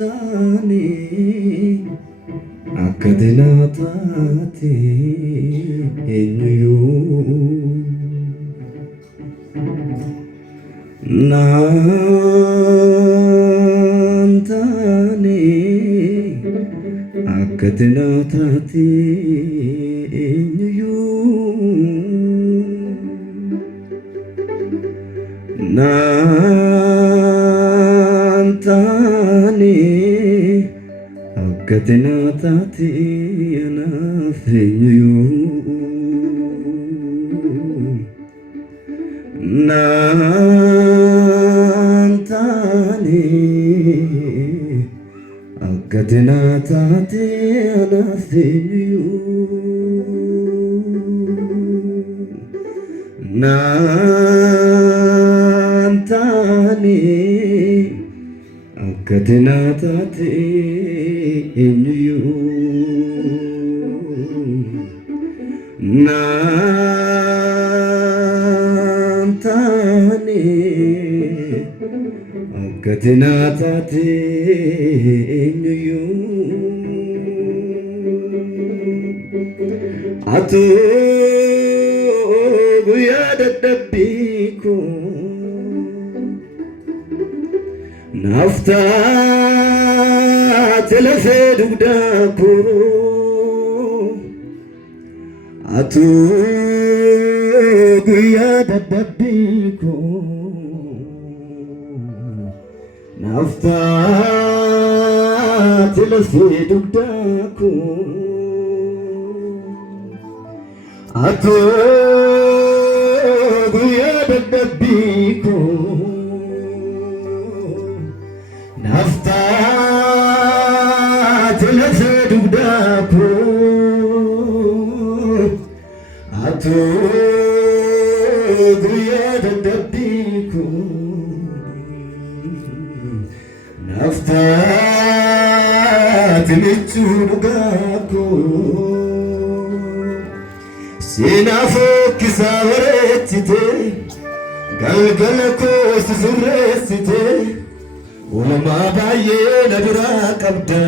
Nantani akadinatati enyu Nantani akadinatati enyu Nantani akadinatati enyu Nantani akadinatati enyu Nantani akadinatati enyu Nantani akadinatati enyu Atu guya dadhabbiiko naftaati lafee dugdaako atu guya dadhabbiiko naftaati lafee dugdaako atu guya dadhabbiiko naftaati lafee dugdaako atu guya dadhabbiiko naftaati michuu dhugaako Seenaa fokkisaa bareechite galgala koosi surreessite uumamaa baay'ee na biraa qabda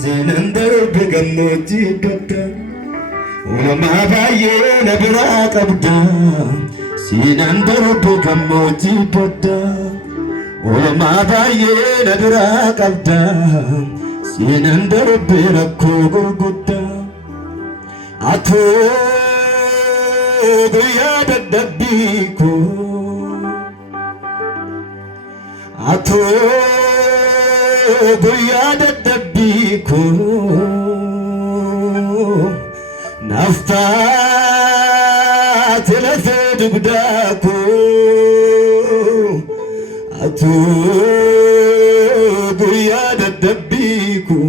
seenaan darbe gammoojjii badda uumamaa baay'ee na biraa qabda seenaan darbe gammoojjii badda uumamaa baay'ee na biraa qabda seenaan darbe rakkoo gurguddaa atu guya dadhabbiiko atu guya dadhabbiiko naftaati lafee dugdaako atu guya dadhabbiiko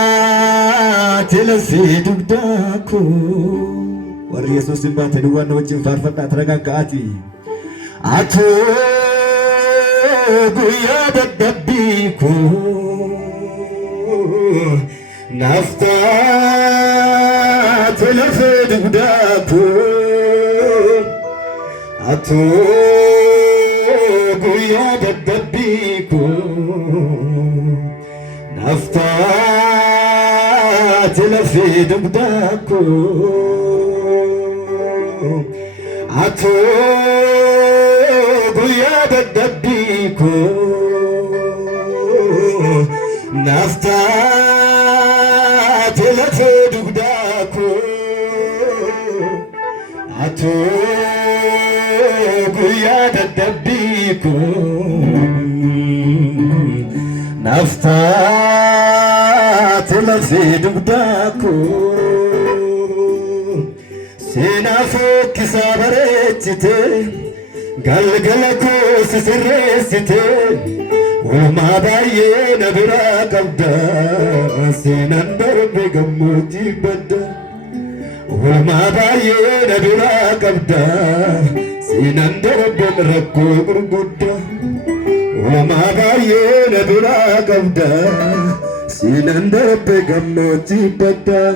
naftaati lafee dugdaako warri Yesuus hin baate duwwaan wajjin faarfadhaa taragaaggaati atu guya dadhabbiiko naftaati lafee dugdaako atu guya dadhabbiiko naftaati lafee dugdaako atu guya dadhabbiiko naftaati lafee dugdaako atu guya dadhabbiiko naftaati lafee dugdaako seenaa fokkisaa bareechite galgala koosi sirreessite uumamaa baay'ee na biraa qabda seenaan darbe gammoojjii badda oolmaa baay'ee na duraa qabda seenaan darben rakkoo gurguddaa oolmaa baay'ee na duraa qabda seenaan darbe gammoojjii baddaa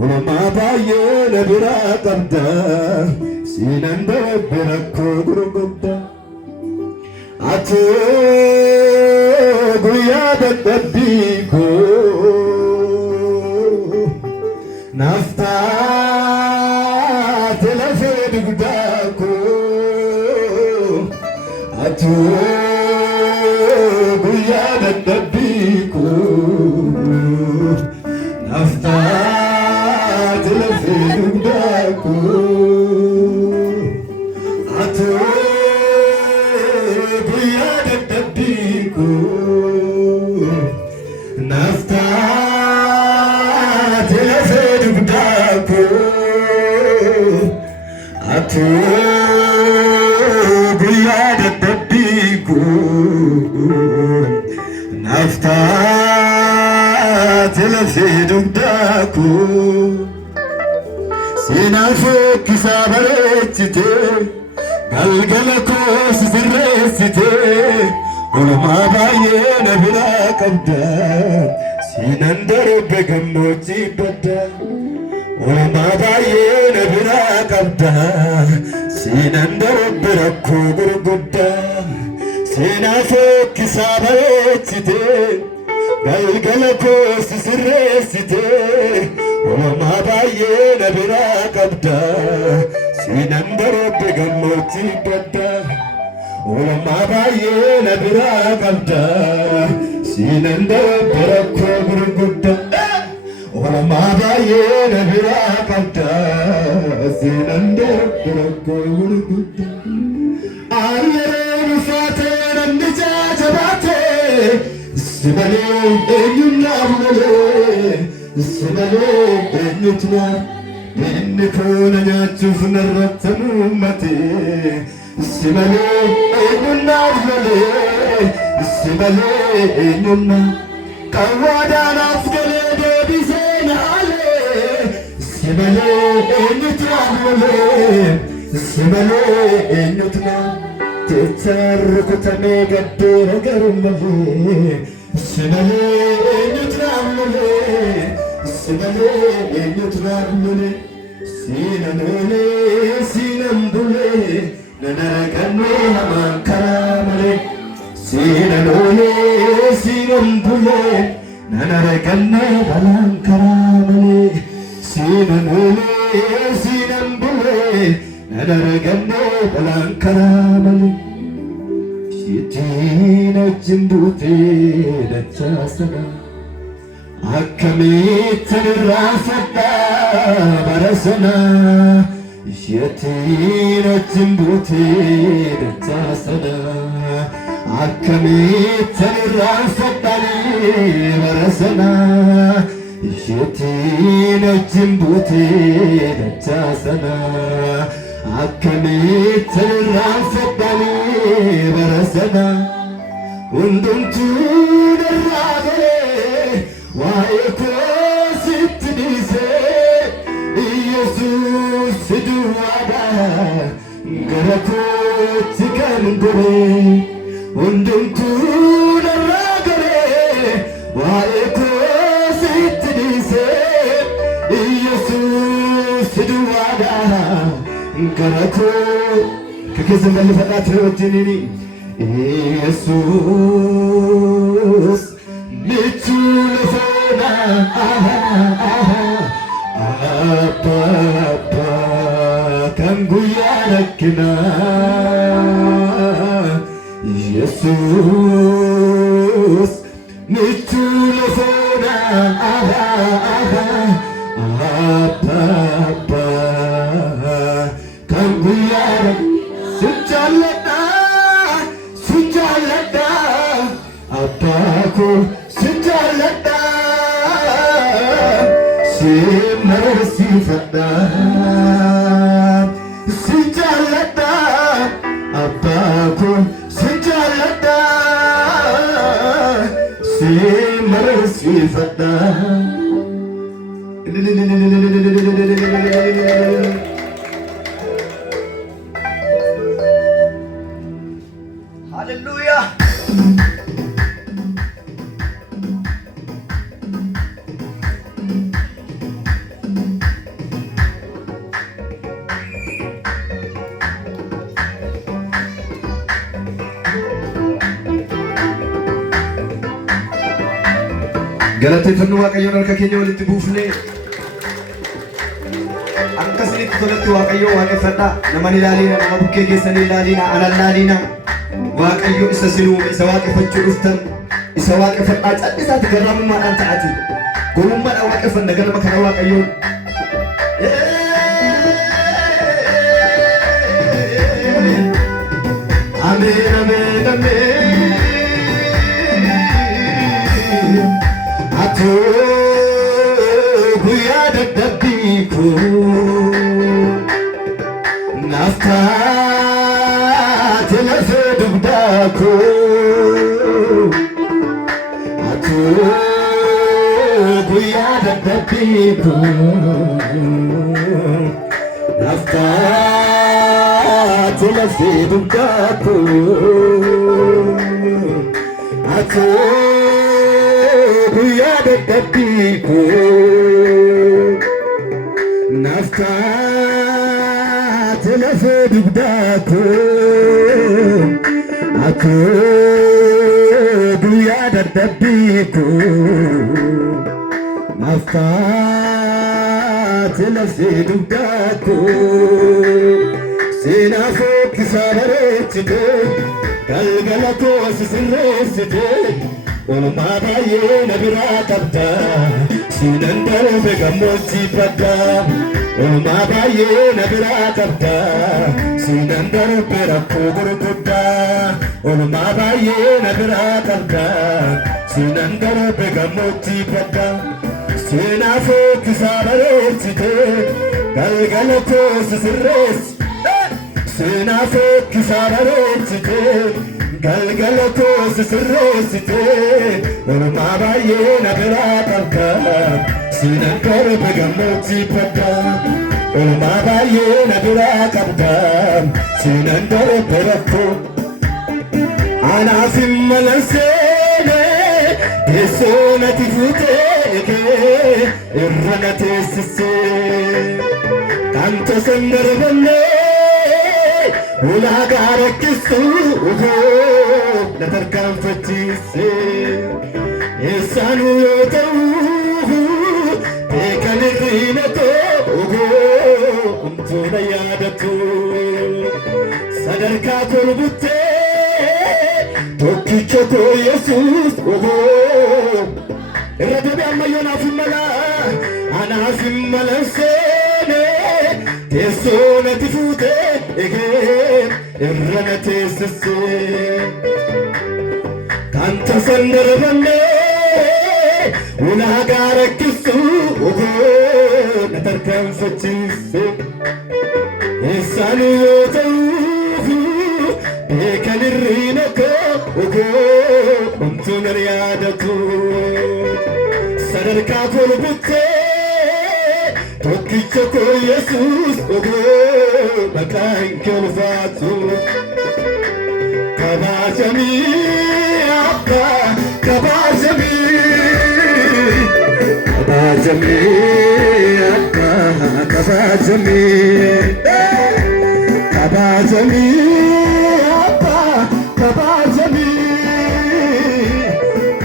oolmaa baay'ee na duraa qabda seenaan darbe rakkoo gurguddaa ati guyyaa dadhabbii koo naaf taate lafee dugdaa koo ati guyyaa dadhabbii koo naaf taate lafee dugdaa koo ati guyyaa dadhabbii koo naaf taate lafee dugdaa koo ati guyyaa dadhabbii koo naaf taate lafee dugdaa koo seenaa fokkisaa bareechite galgala koo sisirreessite oolmaa baay'ee na biraa qabda seenaan darbe gammoojjii badda oolmaa baay'ee na biraa qabda seenaan darbe rakkoo gurguddaa seenaa fokkisaa bareechite galgala koo sisirreessite oolmaa baay'ee na biraa qabda seenaan darbe gammoojjii badda oolmaa baay'ee na biraa qabda seenaan darbe rakkoo gurguddaa oolmaa baay'ee na biraa qabda seenaan darbe rakkoo gurguddaa aannan ulfaatee namni jaajabaatee si malee eenyuun naaf malee si malee eenyutu naaf inni koona nyaachuuf narratti uummatee si malee eenyuun naaf malee si malee eenyuun naaf qawwaadhaanaaf galee deebisee naalee si malee eenyutu naaf malee si malee eenyutu naaf jechaan rukutamee gaddeera garuu malee si malee eenyutu naaf malee si malee eenyutu naaf malee siinan oolee siinan bulee nan argannee hamaan karaa malee siinan oolee siinan bulee nan argannee balaan karaa malee siinan oolee siinan bulee nan argannee balaan karaa malee ittiin wajjin buutee dachaa sana akkamittiin irraanfadha bara sana ittiin wajjin buutee dachaa sana akkamittiin irraanfadha bara sana ittiin wajjin buutee dachaa sana akkamittiin irraanfadha bara sana hundumtuu narraa galee waa'ee koo sitti dhiisee Yesuus si duwwaadha gara kootti kan goree hundumtuu narraa galee waa'ee koo sitti dhiisee Yesuus si duwwaadha gara koo keessa bal'ifadhaa ture wajjiniini Yesuus michuu lafoona Abba kan guyyaa rakkinaa Yesuus michuu lafoona Abba kan guyyaa rakkinaa si jaalladha abbaa koo si jaalladha si mararsiifadha si jaalladha abbaa koo si jaalladha si mararsiifadha galateeffannu waaqayyoon harka keenya walitti buufnee akkasinitti tolatti waaqayyoo waaqeffadhaa. Naman ilaaliina, nama bukkee keessanii ilaaliina, ana ilaaliina. Waaqayyo isa sinuume, isa waaqeffachuu dhuftan, isa waaqeffadhaa callisaati garraamummaadhaan ta'ati. Gowwummaadhaan waaqeffanna ganama kana waaqayyoon. Amen, amen, amen. Ato guya dadhabiku nafta telafe dubdaku. Ato guya dadhabiku nafta telafe dubdaku. Ato guya dadhabiku nafta telafe dubdaku. Ato guya dadhabiku nafta telafe dubdaku. Sinaafoo kisabareechite galgala koos sirreessite oolmaa baay'ee na biraa qabda sinan darbe gammoojjii badda. Oolmaa baay'ee na biraa qabda sinan darbe rakkoo gurguddaa. Oolmaa baay'ee na biraa qabda sinan darbe gammoojjii badda. Sinaafoo kisabareechite galgala koos sirreessite sinaafoo kisabareechite galgala koos sirreessite oolmaa baay'ee na biraa qabda sinan darbe gammoojjii badda. Oolmaa baay'ee na biraa qabda sinan darbe rakkoo. Anaaf hin malanseene teessoo natti fuutee irra na teessisee kan tosan darbannee ulaagaa rakkistu na tarkaanfachiisee eessaanuu yoo ta'u beekan hirriina koo humtuu na yaadatu. Sadarkaa kolbuttee tokkicha koo Yesuus irra deebi'ee ammayyoo naaf hin mala anaaf hin malanseene teessoo natti fuutee irra na teessisee kan tasan darbannee ulaagaa rakkistu na tarkaanfachiisee eessaanuu yoo ta'u beekan hirriina koo humtuu nan yaadatu. Sadarkaa kolbuttee tokkicha koo Yesuus maqaan kee ulfaatu. Kabaajamii abbaa kabaajamii kabaajamii abbaa kabaajamii kabaajamii abbaa kabaajamii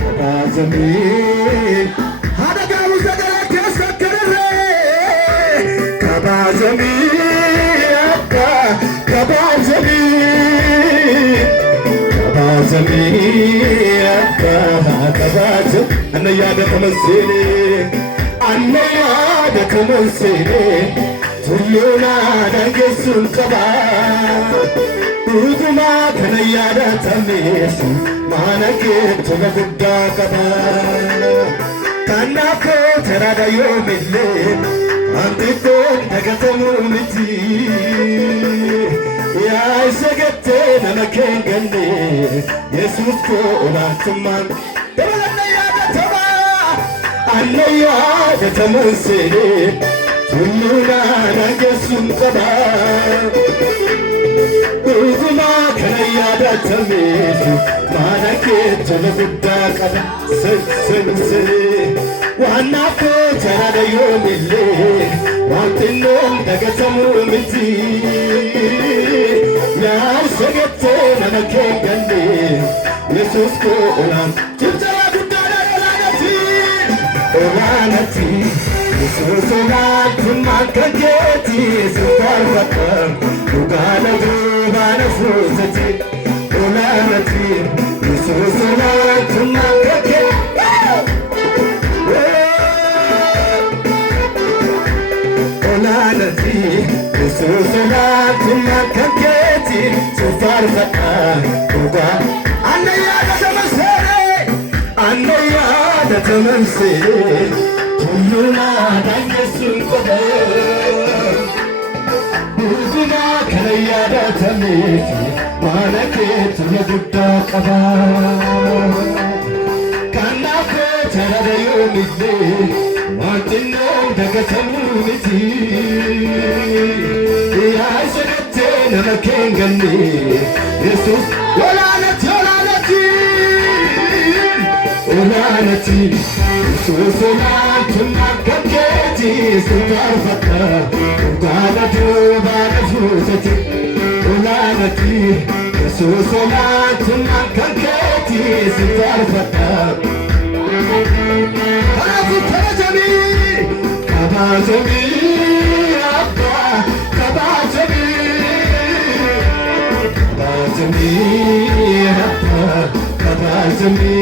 kabaajamii haadha gaamu sagalee keessa kereree kabaajamii abbaa kabaajamii kabaajamii abbaa kabaajamii anna yaada kaman seenee anna yaada kaman seenee tulluunaa dangeessuun qabaa. Dhugumaa kana yaadatameessu maana kee tola guddaa qabaa. Kanaafuu taraadha yoomillee hanqitoon dagatamuu miti. Yaa isa gattee nama kee hin ganne Yesuus koo olaantummaan dabalanna yaadatamaa. Anna yaadatamuun seenee tulluunaa dangeessuun qabaa. Dhugumaa kana yaadatameessu maana kee tola guddaa qaba. Waan naafoo taraadha yoomillee waan xinnoon dagatamuu miti. Yaa isa gattee nama kee hin ganne Yesuus koo olaantummaan. Jibjaa guddaadhaan olaanatiin olanati Yesuusonaatti makkakeeti sifarfata Dhugaana duubaana fuusati olanati Yesuusonaatti makkakeeti olanati Yesuusonaatti makkakeeti sifarfata Dhugaana Anaya tamanse Tuluna dangesun kobe Buguma kanaya datameti Manake tuya gudda kaba Kanako taradayo midle Wantinno dagatamu miti Iyai sagate namakengani Yesus Olanati Olanati Yesuusonaatti makkakeeti sifarfata Dhugaana duubaana fuusati Olanati Yesuusonaatti makkakeeti sifarfata Kabaajamii abbaa kabaajamii abbaa Kabajami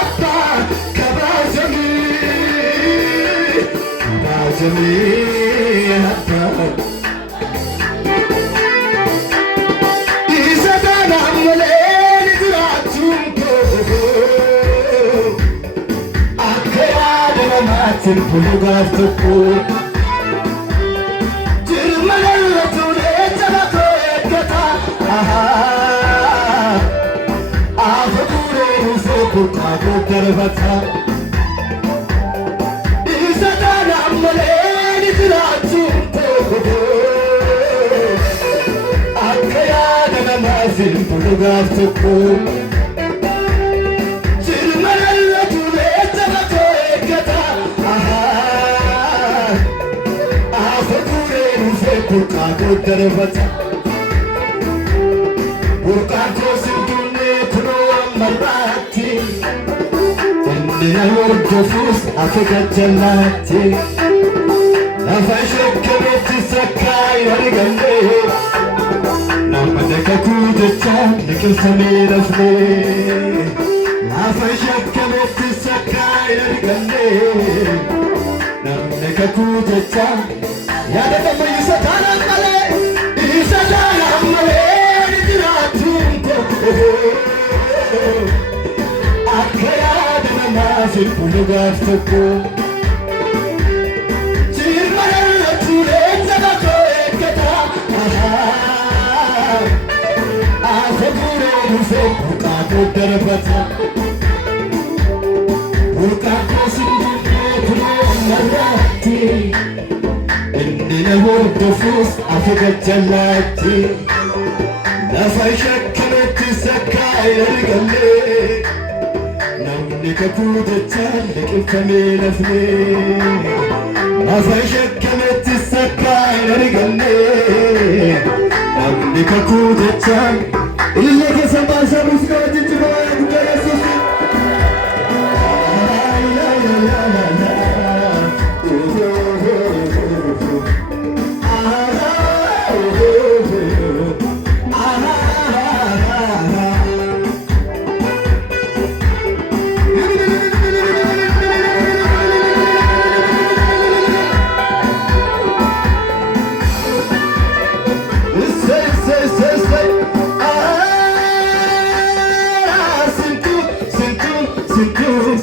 Abba Kabajami Abba Isatana muleni diratunko Akkaya damatin pulugaftuko Kago darbata Isatana muleni diratunko Akkaya danamasin pulugaftuko Jirmalallatu leettabato eeggata Afakure rufe burqaako darbata Burqaako sindunne kunoo ammarraatti Innina hordofus Afrika jalaatti Lafa shakkametti sakkaay arganne Nama kakuu jechaan liqimsamee rafne Lafa shakkametti sakkaay arganne Namni kakuu jechaan yaadata fayyisa taanaan malee Isa taanaan malee ni jiraatuun tokko Akka yaada namaaf hin bulugaaf tokko Jirmarallatu leensabatoo eeggata Afaguree dhufee burqaakoo darbata Burqaakoo sindunee kunoo ammarraatti Innina hordofus Afrika jalaatti Lafa shakkametti sakkaay arganne Namni kakuu jechaan liqimfamee lafne Lafa shakkametti sakkaay arganne Namni kakuu jechaan Illee keessan baasaa muuziqaa wajjin cimaa guddaa geessisuun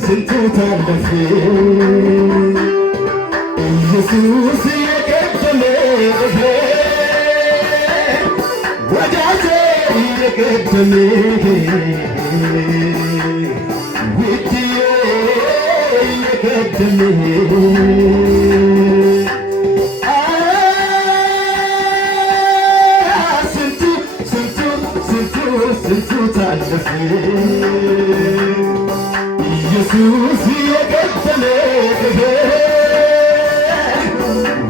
Sintu tallafe Yesuus yeqeddamee dhufe Wadaatee yeqeddamee Widdiyee yeqeddamee Sintu tallafe Yesuus yeqeddamee dhufe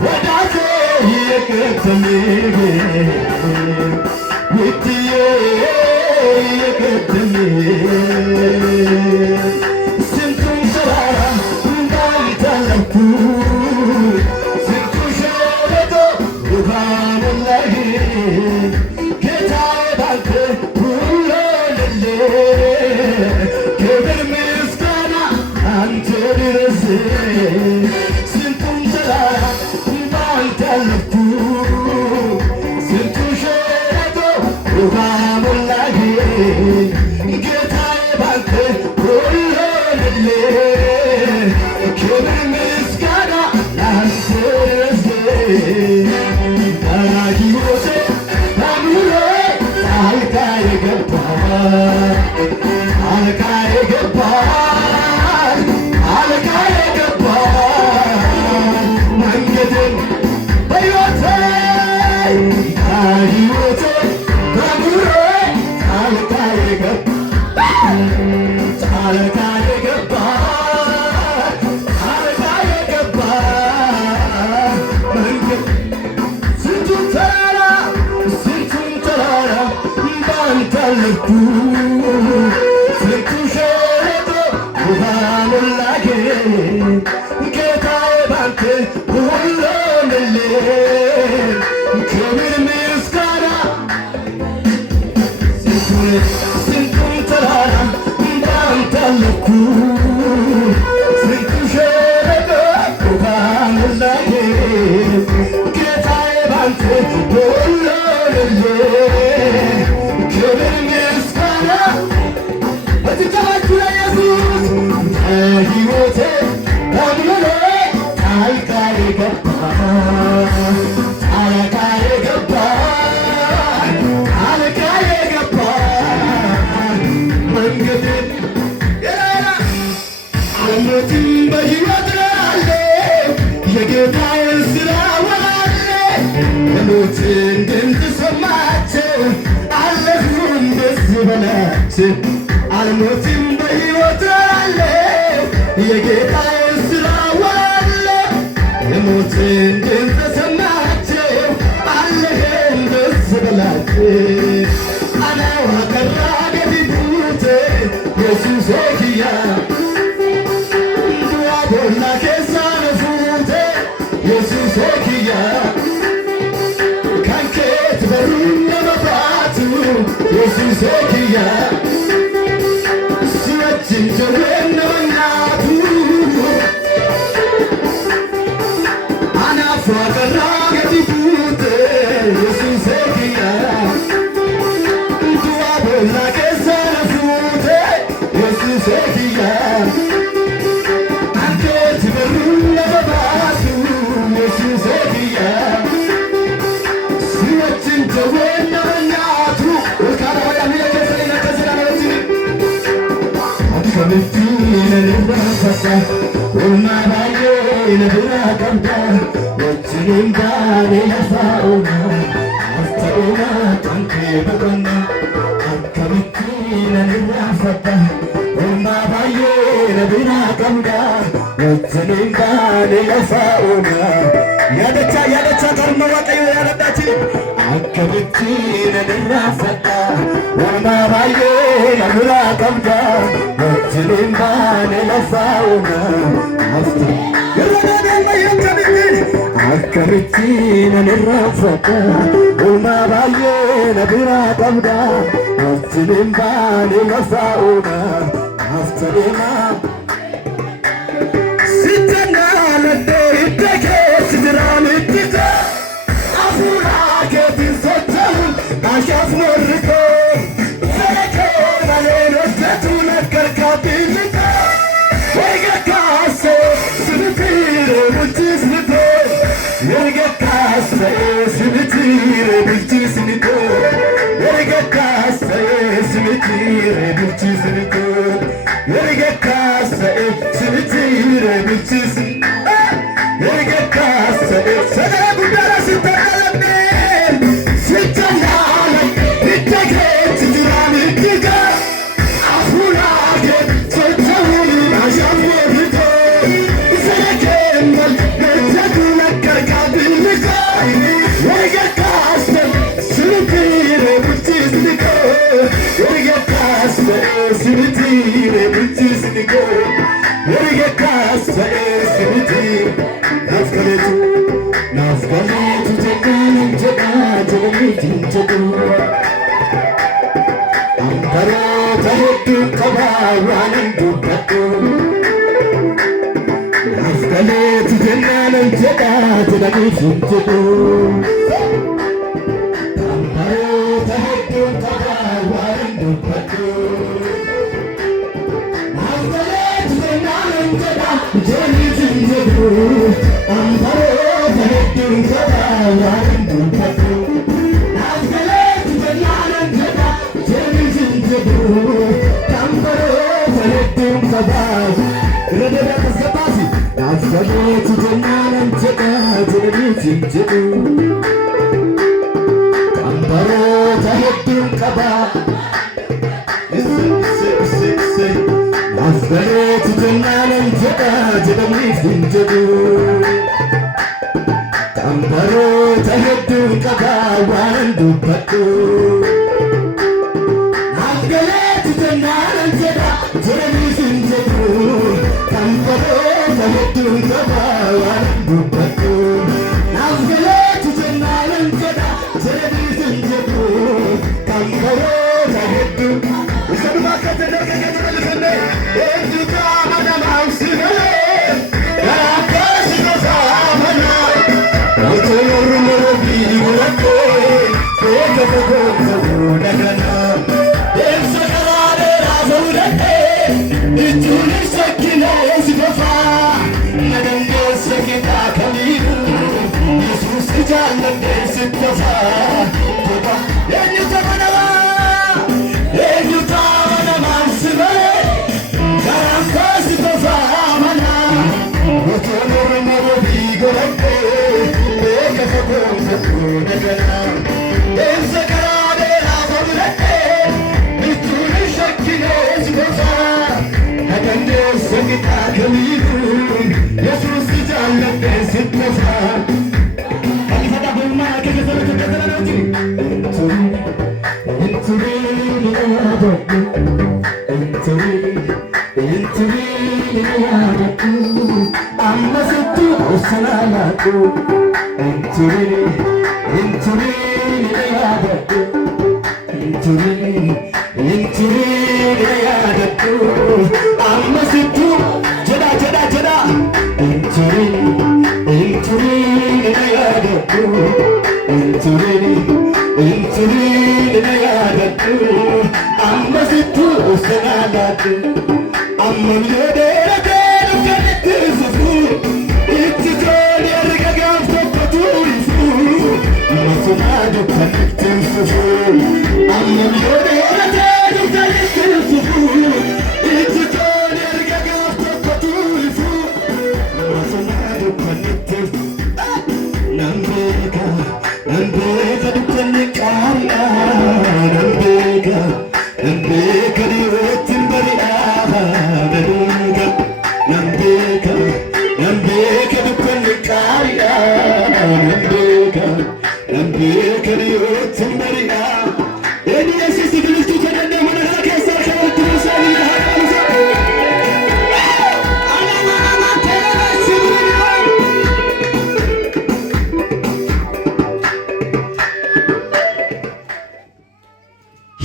Wadaatee yeqeddamee Widdiyee yeqeddamee አለፍኩ ስንቱ ሸለቆ ውሃ ሞላጌ ጌታዬ ባንተ ሁሉ ሆነልኝ ክብር ምስጋና ስንቱን ተራራ እንዳንተ አለፍኩ ስንቱ ሸለቆ ውሃ ሞላጌ ጌታዬ ባንተ ሁሉ ክብር ምስጋና በትከባችሁ ለኢየሱስ ሕይወቴ በሙሉ ጣልቃ የገባ ጣልቃ የገባ ጣልቃ የገባ መንገዴን አልሞትም በሕይወት ላለ የጌታዬን ሥራ ሞትን ድምፅ ሰማቸው አለፉም ደስ በላቸው አልሞትም በሕይወት አለው የጌታዬን ሥራ ዋለው የሞትን ድምፅ ሰማቸው አለፉም ደስ በላቸው አናዋ ቀራ ገቢቡቴ የሱስ ኪያ ዱዋ ቦላ ኬሳ ነፉቴ የሱስ ኪያ የሱስ ኪያ ሲወችን ጀወነ መናቱ አናፏ ቀራ ገቲፉት የሱስ ኪያ ዱዋ ቦላ ኬሳ ነፉት የሱስ ኪያ አንገት በሩን ለመባቱ የሱስ ኪያ ሲወችን ጀወነ መናቱ Kamitine nirafata, umabaye nabira kanda, wachimba nilafauna, aftauna tanke bagana. Kamitine nirafata, umabaye nabira kanda, wachimba nilafauna. Yadacha karma wakayo yadati. Kamitine nirafata, umabaye nabira kanda. Jilimban lafauna after Yaradan mayukabitin Akaritin nirafata Uma baye nabira kamda Jilimban lafauna after imam Sitana lade itake sidran itika Afura ketin sotan Ashaf moriko Zeke maleno tetuna karkabilika Wegakase Simitire bulchisnito Wegakase Simitire bulchisnito Wegakase Simitire bulchisnito Wegakase Simitire bulchisnito Wegakase Sada budara sitaralabne Sitanala Itake Titirani Tika Afurage Sotahuni Ashamorito Senekemal Mertakuna Karkabilika Wegakase Simitire Bulchisniko Wegakase Simitire Bulchisniko Wegakase Simitire Nafkaletu Tekanam Jekajamitin Jedu Amparo Tahedu Kabawanan Dukatu Nafkaletu Tekanam Jekajamitin Jedu Amparo Tahedu Kabawanan Dukatu Nafkaletu Tekanam Jekajamitin Jedu Amparo Tahedu Kabawanan Dukatu Nafkaletu Tekanam Jekajamitin Jedu Amparo Tahedu Kabawanan Rededa Kaskapasi Nafkaletu Tekanam Jekajamitin Jedu Amparo Tahedu Kabawanan Nafkaletu Tekanam Jekajamitin Jedu Amparo Tahedu Kabawanan Dukatu jaalladhe sittafa toba eenyuta manamaan simee garaan kaasi tofa mana otoon oromoo godhadhe beeka fagoon tokkoo nagala deemsa karaa dheeraa faguladhe bittuun shakkinee si tofa nagandeessa qixaa kamiituun yesuus jaalladhe sittafa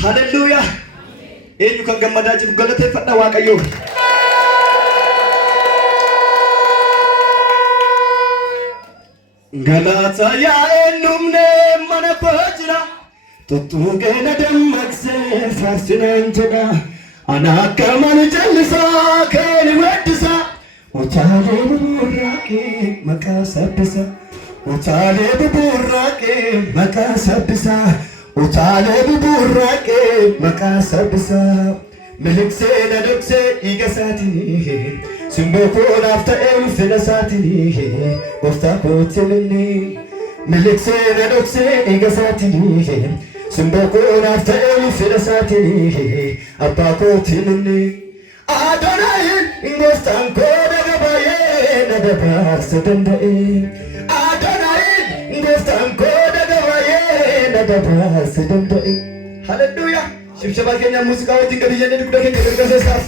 Hallelujah. Eenyu kan gammadaa jiru galateeffadha Waaqayyo. Galata yaa eenyumne mana pajira tuttuqeena dammaqsee faarsinaan jedha ana akka mana jallisaa keeni weddisa utaalee buburraaqee maqaa sabbisa utaalee buburraaqee maqaa sabbisa utaalee buburraaqee maqaa sabbisa miliksee na dhoksee dhiiga isaatiin simboo koonaaf ta'ee ulfina isaatiin gooftaa kootti minni miliksee na dhoksee dhiiga isaatiin simboo koonaaf ta'ee ulfina isaatiin abbaa kootti minni Adonaayin gooftaan koo naga baay'ee na dabarsa danda'e Adonaayin gooftaan koo naga baay'ee na dabarsa danda'e. Hallelujah. Shibshaba keenya muuziqaa wajjin gadi jennee dugda keenya gargaarsaaf.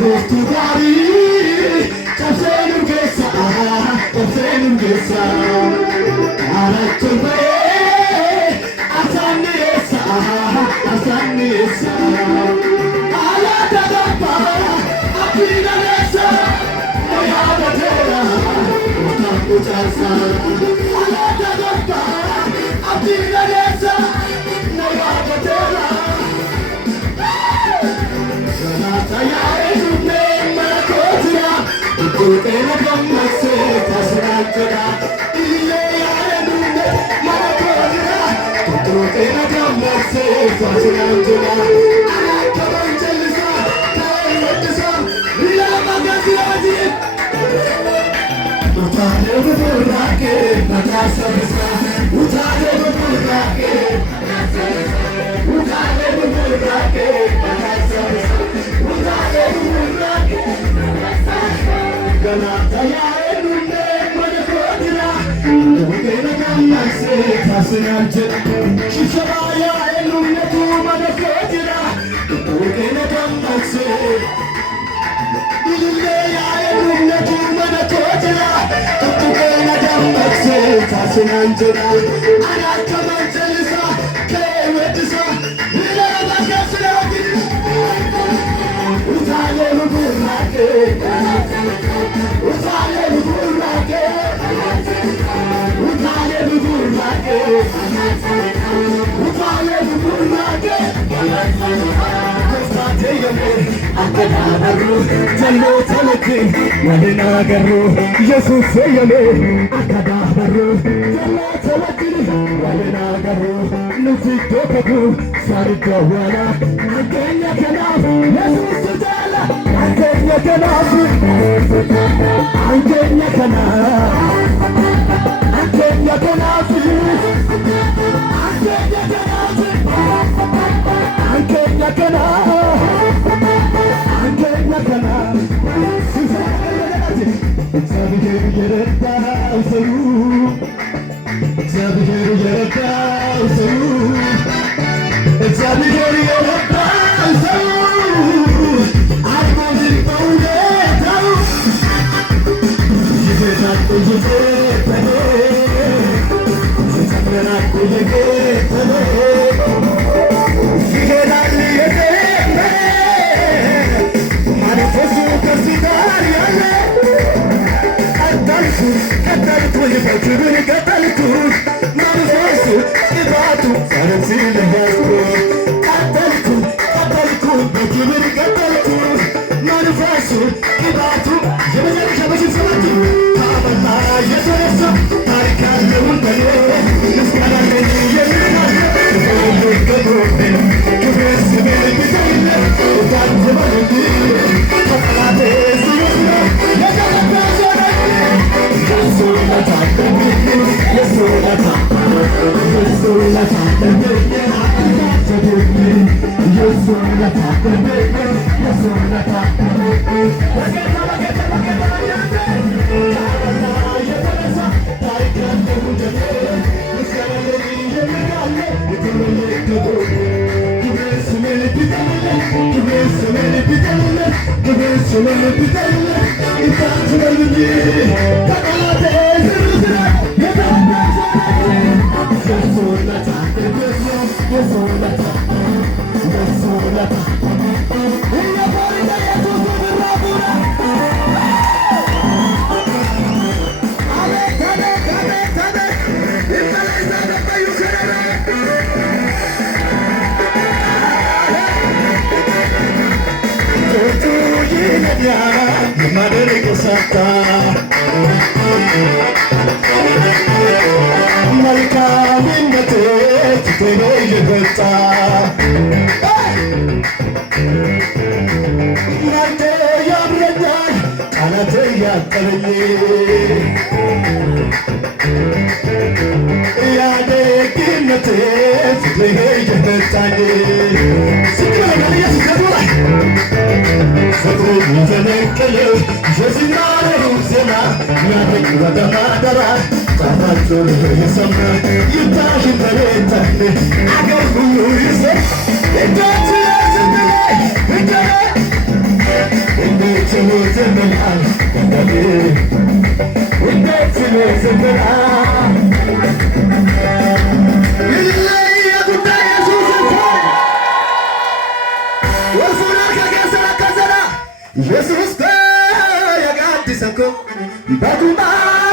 Go to Bari, Jesus,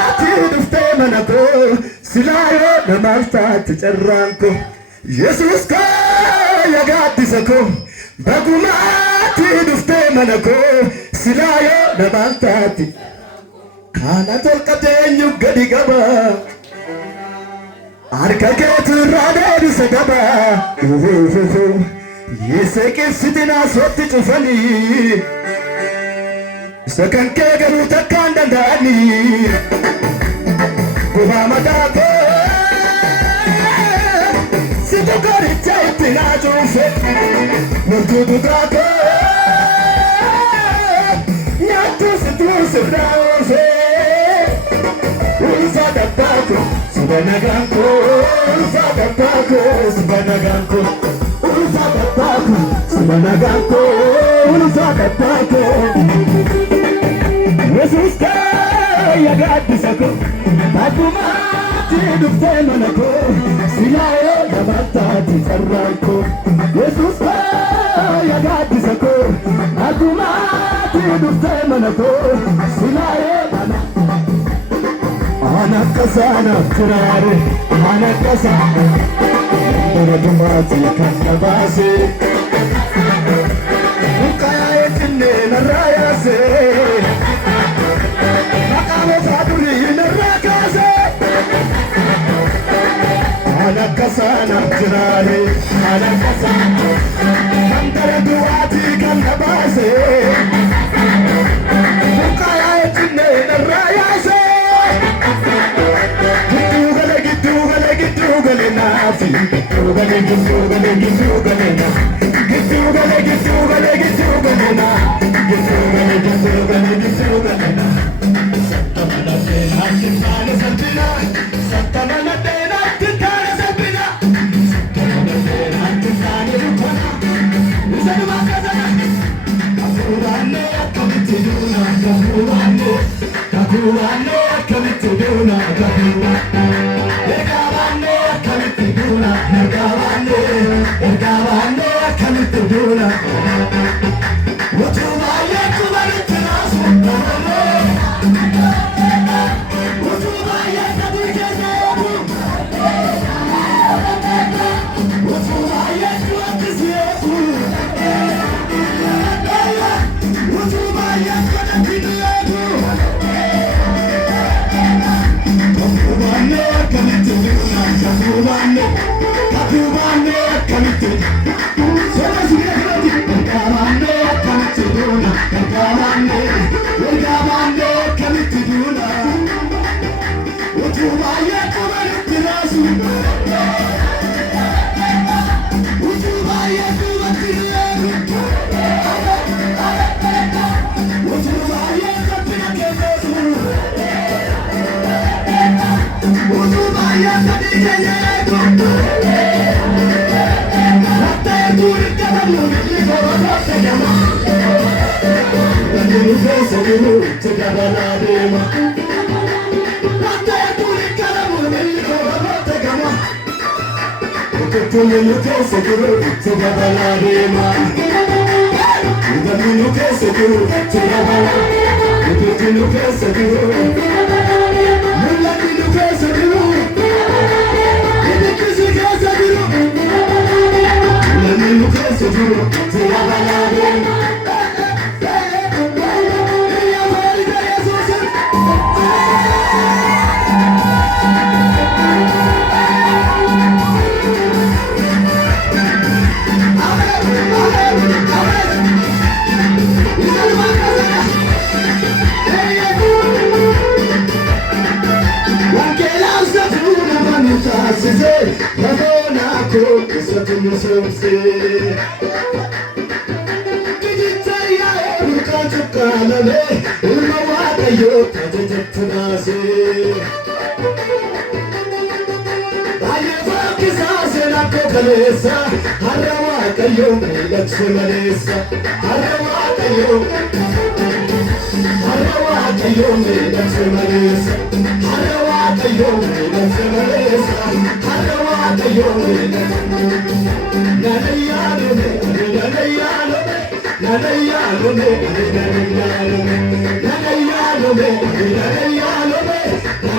dhufte mana koo silaa yoo namaaftaatti carraan koo Yesuus koo yaa gaaddisa koo bagumaatti dhufte mana koo silaa yoo namaaftaatti kana tolqateenyu gadi qaba harka keetirraa deebisa qaba yeseqibsitinaa sootti cufanii isa kan kee garuu takkaan danda'anii gubaa mataa koo situ qoricha itti naa cuunfe murtuu duudaa koo nyaattuu situu sirraa oolfe ulfa dabbaa koo siba nagaan koo ulfa dabbaa koo siba nagaan koo ulfa dabbaa koo siba nagaan koo ulfa dabbaa koo Yesuus koo yaa gaaddisa koo bagumaatti dhufte mana koo silaa yoo namaaftaatti carraan koo Yesuus koo yaa gaaddisa koo bagumaatti dhufte mana koo silaa yoo anakkasaanaaf jiraare anakkasaan baratumaati kan dhabaase mukkaayaa eeginee narraa yaase maqaamotaa durii narraa kaase anakkasaanaaf jiraare anakkasaan kan baratumaati kan dhabaase mukkaayaa eeginee narraa yaase Nafi, gale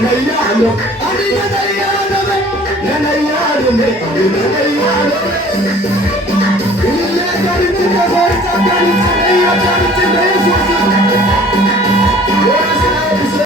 ነያሎ አዲ ነያሎ ነያሎ ነያሎ ኢለ ጋሪት ተፈርታ ጋሪት ነያሎ ጋሪት ነያሎ